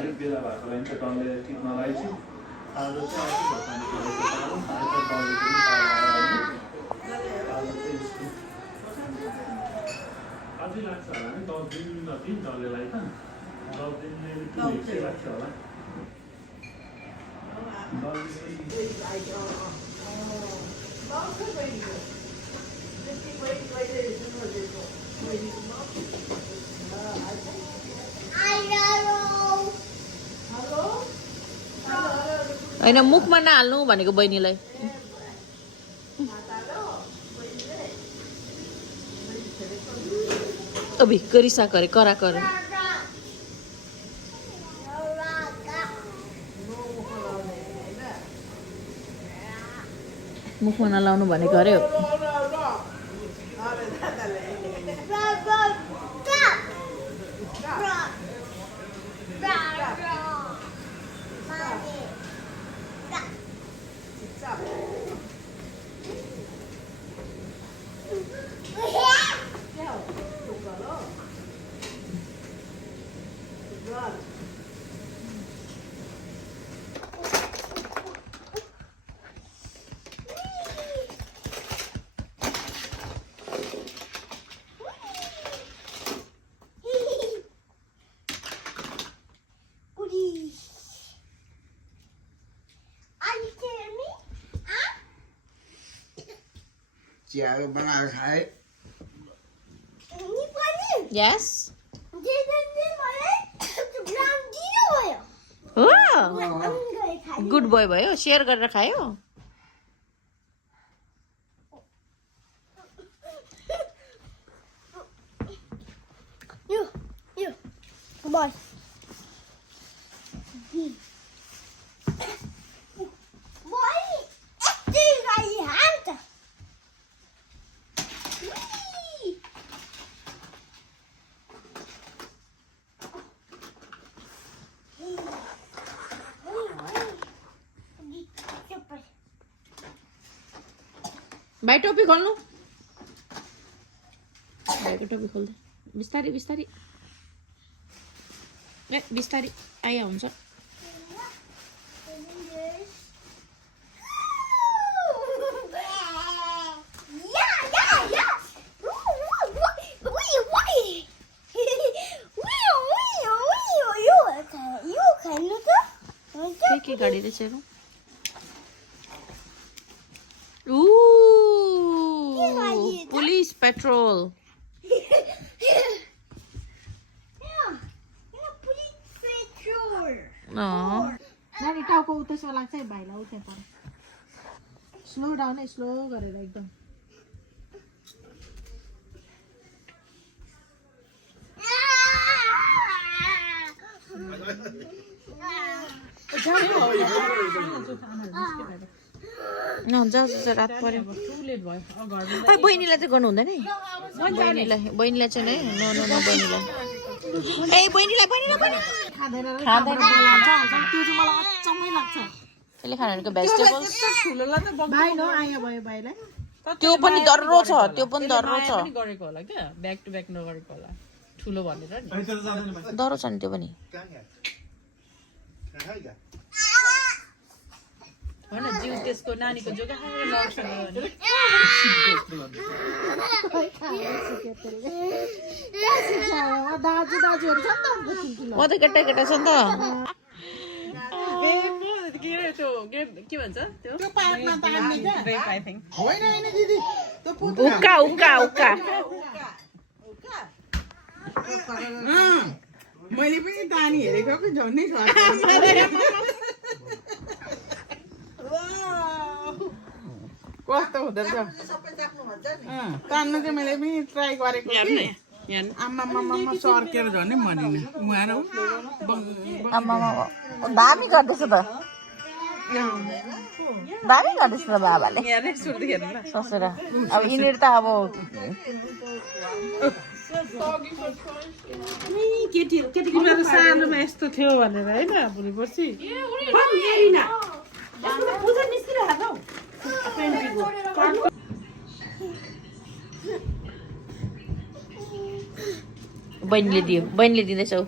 अलिक बेला भएको लागि चाहिँ डल्ले टिप्नलाई चाहिँ आज चाहिँ अझै लाग्छ होला नि 10 दिन जति डल्लेलाई त 10 दिन लाग्छ होला होइन मुखमा नहाल्नु भनेको बहिनीलाई अभी गरिसा करे करा करे मुखमा नलाउनु भनेको अरे चिया बनाएर खाए यस गुड बोय भयो शेयर गरेर खायो Boy. Boy, active right hand. भाइ टोपी खोल्नु भाइको टोपी खोल्दै बिस्तारी बिस्तारी ए बिस्तारी आइया हुन्छ के गाडी रहेछ हेरौँ पुलिस पेट्रोल नानी टाउको उतैसम्म लाग्छ है भाइलाई उतै पर स्लो डाउन है स्लो गरेर एकदम जाऊ रात पर्यो बहिनीलाई चाहिँ गर्नु हुँदैन है बहिनीलाई चाहिँ है बहिनीलाई ए बहिनीलाई त्यसले खानु भनेको भेजिटेबल्स त्यो पनि दर्रो छ गरेको होला क्या ब्याक टु ब्याक नगरेको होला ठुलो भनेर नि दर्रो छ नि त्यो पनि होइन जिउ त्यसको नानीको जोगा लड्छ म त केटा केटा छ नि त के भन्छ त्यो उक्का उक्का उक्का मैले पनि दानी हेरेको कि झन्डै छ कस्तो हुँदो रहेछ तान्नु चाहिँ मैले पनि ट्राई गरेको थिएँ आम्मामामा सर्केर झन् भनिन उहाँ आमा दामी गर्दैछ त दामी गर्दैछ त बाबाले ससुरा अब यिनीहरू त अब केटीको मेरो सानोमा यस्तो थियो भनेर होइन भोलि पर्सि बहिनीले दियो बहिनीले दिँदैछौ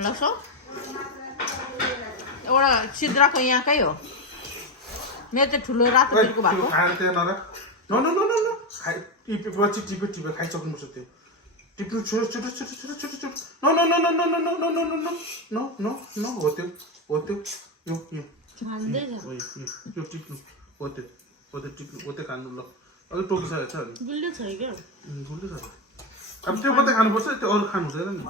लसो एउटा सिद्राको यहाँकै हो मेरो चाहिँ ठुलो रातो दिलको भएको पछि टिपे खाइसक्नुपर्छ त्यो टिप्नु छोटो छोटो छोटो छोटो छोटो छोटो न हो त्यो यो टिप्नु हो त्यो टिप्नु खानु ल अलिक टोकिसकेको छ गुल्लो छ क्या गुल्लो छ अब त्यो मात्रै खानुपर्छ त्यो अरू खानु हुँदैन नि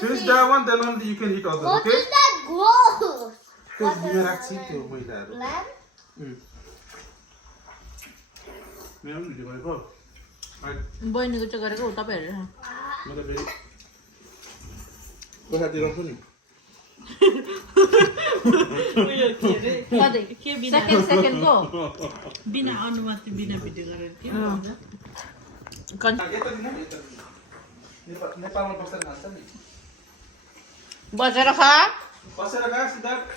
finish that one then only you can eat others What okay is that gross? त्यो बिमा राख्छ त्यो मैदाहरू मेरो पनि भएको बहिनीको चाहिँ गरेको हो तपाईँ हेरेर म त फेरि कोठातिर आउँछु नि सेकेन्डको बिना अनुमति बिना भिडियो गरेर के नेपालमा बसेर खान्छ नि बसेर खा बसेर खा सिद्धार्थ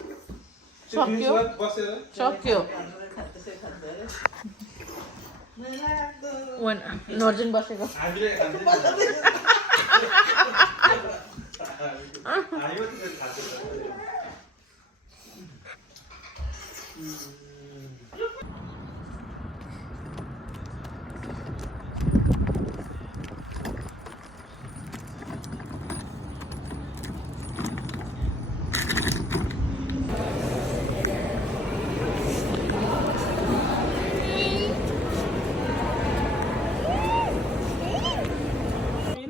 सक्यो बसेर सक्यो नर्जन बसेको हामीले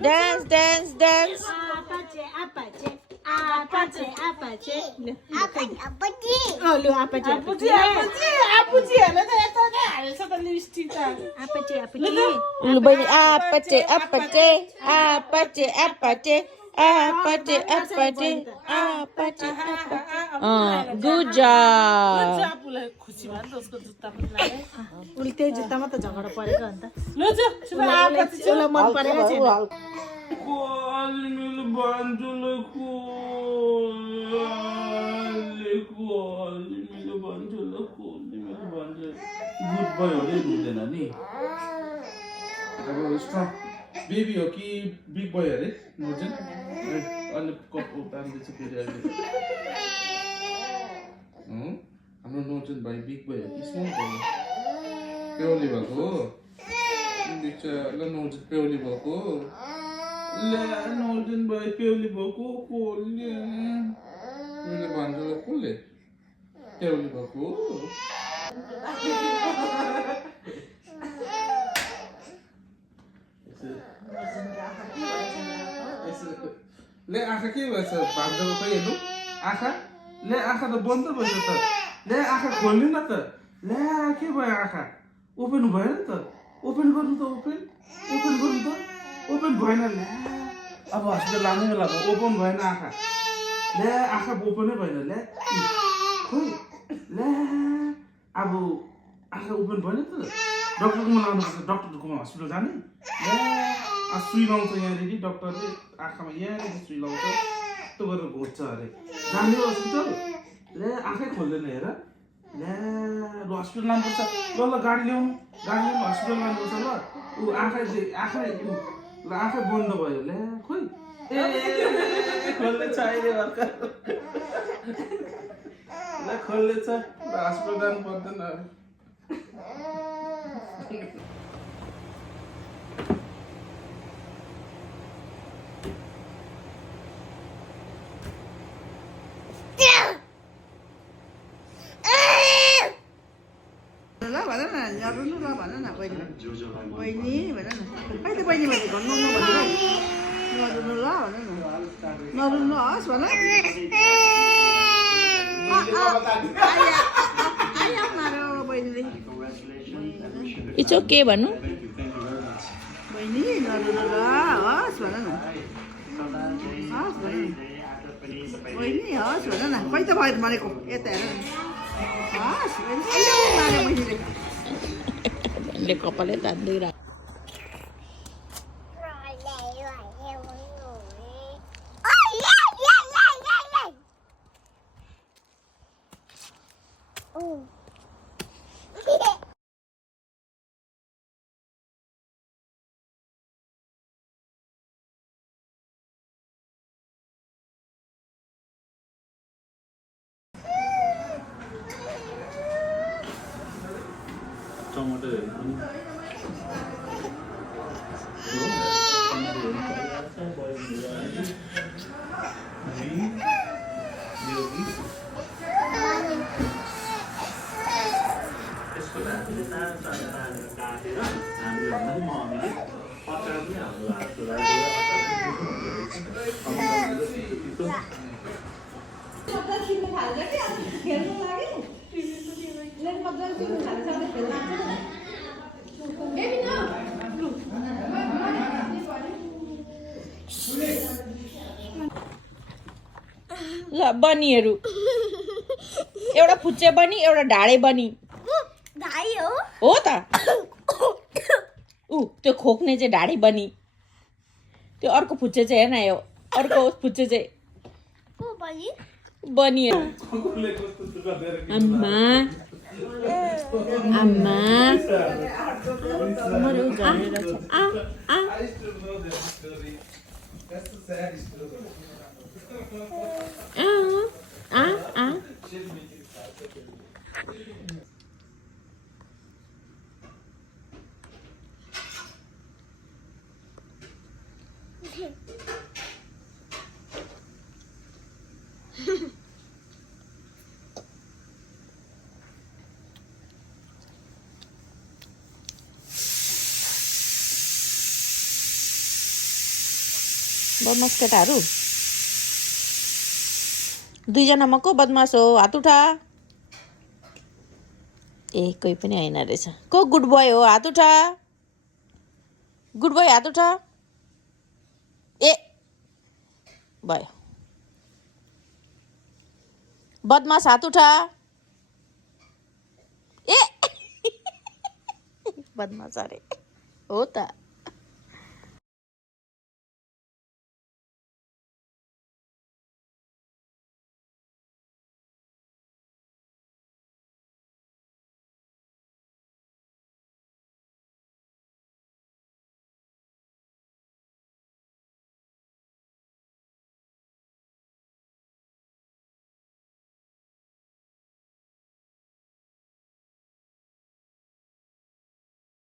Dance, dance, dance. Oh, lu apa je? Apa je lah tu itu dah. Satu listing tak. Apa je? Lu bani apa je? Good job. Pula खुसी भयो नि त उसको जुत्ता पनि लाए उले त्यही जुत्तामा त झगडा परेको अन्त ल जो सुबह आपा चाहिँ उलाई मन परेको छैन गुड बोय हो रे हुँदैन नि अब स्ट्रङ बेबी हो कि बिग बोय अरे नर्जन अनि कप उतार्दैछ फेरि अहिले हाम्रो नर्जन भाइ बिग बोय हो कि स्मल बोय पेउली भएको हो बिचरा नर्जन पेउली भएको ल नर्जन भाइ पेउली भएको कसले मैले भन्छु कसले पेउली भएको ले आँखा के भएछ भाग्दो खै हेर्नु आँखा ले आँखा त बन्द भएछ त ले आँखा खोल्नु न त ले के भयो आँखा ओपन भएन त ओपन गर्नु त ओपन भएन ल्या अब हस्पिटल लानै बेला भयो ओपन भएन आँखा ल्या आँखा ओपनै भएन ल्या खोइ ल्या अब आँखा ओपन भएन त डक्टरकोमा लानुपर्छ डक्टरकोमा हस्पिटल जाने ल्या सुई लाउँछ यहाँनिर डक्टरले आँखामा यहाँनिर सुई लाउँछ यस्तो गरेर घोच्छ अरे जाने हो हस्पिटल ल्या आँखै खोल्दैन हेर ल्या ल हस्पिटल लानुपर्छ ल गाडी ल्याउनु हस्पिटल लानुपर्छ ल ऊ आँखै ल आँखै बन्द भयो ल्या खोइ ए खोल्दैछ अहिले भर्खर ल खोल्दैछ ल हस्पिटल जानु पर्दैन ल भन न नरुनु ल भन न बहिनी भन न खै त बहिनी भनेको नरुनु ल भन न नरुनु हस् भन आयो मारो बहिनीले इट्स ओके भन्नु बहिनी नरुनु ल हस् भन न बहिनी हस् भन न खै त भयो भनेको यता हेर हस् आयो मारो बहिनीले कपालै तान्दै टमाटर यसको लागि काटेर हामीले मम्मीले पकाएर पनि हाम्रो हातको लागि ल बनीहरू एउटा फुच्चे बनी एउटा ढाडे बनी हो त त्यो खोक्ने चाहिँ ढाडी बनी त्यो अर्को फुच्चे चाहिँ हेर्न यो अर्को फुच्चे चाहिँ बनी आम्मा आम्मा बदमास केटाहरू दुईजनामा को बदमास हो हात उठा ए कोही पनि होइन रहेछ को गुड बोय हो हात उठा गुड बोय हात उठा ए भयो बदमास हात उठा ए बदमास अरे हो त